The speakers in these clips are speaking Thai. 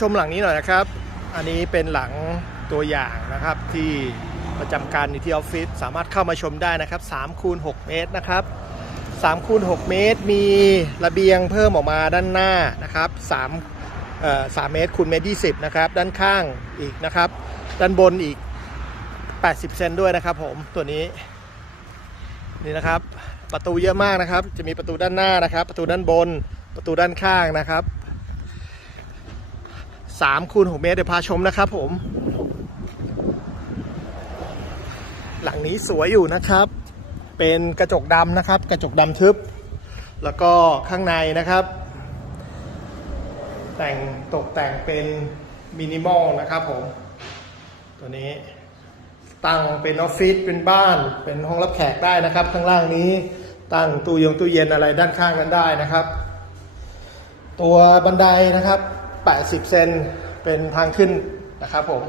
ชมหลังนี้หน่อยนะครับ อันนี้เป็นหลังตัวอย่างนะครับที่ประจำการอยู่ที่ออฟฟิศสามารถเข้ามาชมได้นะครับ3คูณ6เมตรนะครับ3คูณ6เมตร มีระเบียงเพิ่มออกมาด้านหน้านะครับ3เอ่อ3เมตรคูณเมตร20นะครับ ด้านข้างอีกนะครับ ด้านบนอีก 80 เซนด้วยนะครับผมตัวนี้นี่นะครับ ประตูเยอะมากนะครับ จะมีประตูด้านหน้านะครับ ประตูด้านบนประตูด้านข้างนะครับ 3คูณ6เมตรเดี๋ยวพาชมนะครับผม หลังนี้สวยอยู่นะครับ เป็นกระจกดำนะครับ กระจกดำทึบ แล้วก็ข้างในนะครับ แต่งตกแต่งเป็นมินิมอลนะครับผม ตัวนี้ตั้งเป็นออฟฟิศเป็นบ้าน เป็นห้องรับแขกได้นะครับ ข้างล่างนี้ตั้งตู้ยงตู้เย็นอะไรด้านข้างนั้นได้นะครับ ตัวบันไดนะครับ 80 เซนเป็นทางขึ้นนะครับผม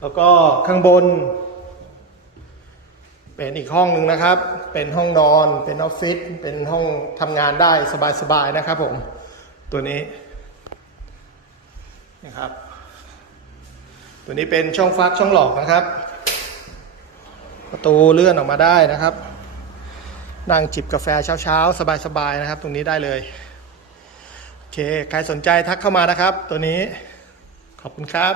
แล้วก็ข้างบน เป็นอีกห้องหนึ่งนะครับ เป็นห้องนอน เป็นออฟฟิศ เป็นห้องทำงานได้สบายๆนะครับผม ตัวนี้นะครับ ตัวนี้เป็นช่องฟักช่องหลอกนะครับ ประตูเลื่อนออกมาได้นะครับนั่งจิบกาแฟเช้าๆ สบายๆนะครับ ตรงนี้ได้เลย เค ใครสนใจทักเข้ามานะครับ ตัวนี้ ขอบคุณครับ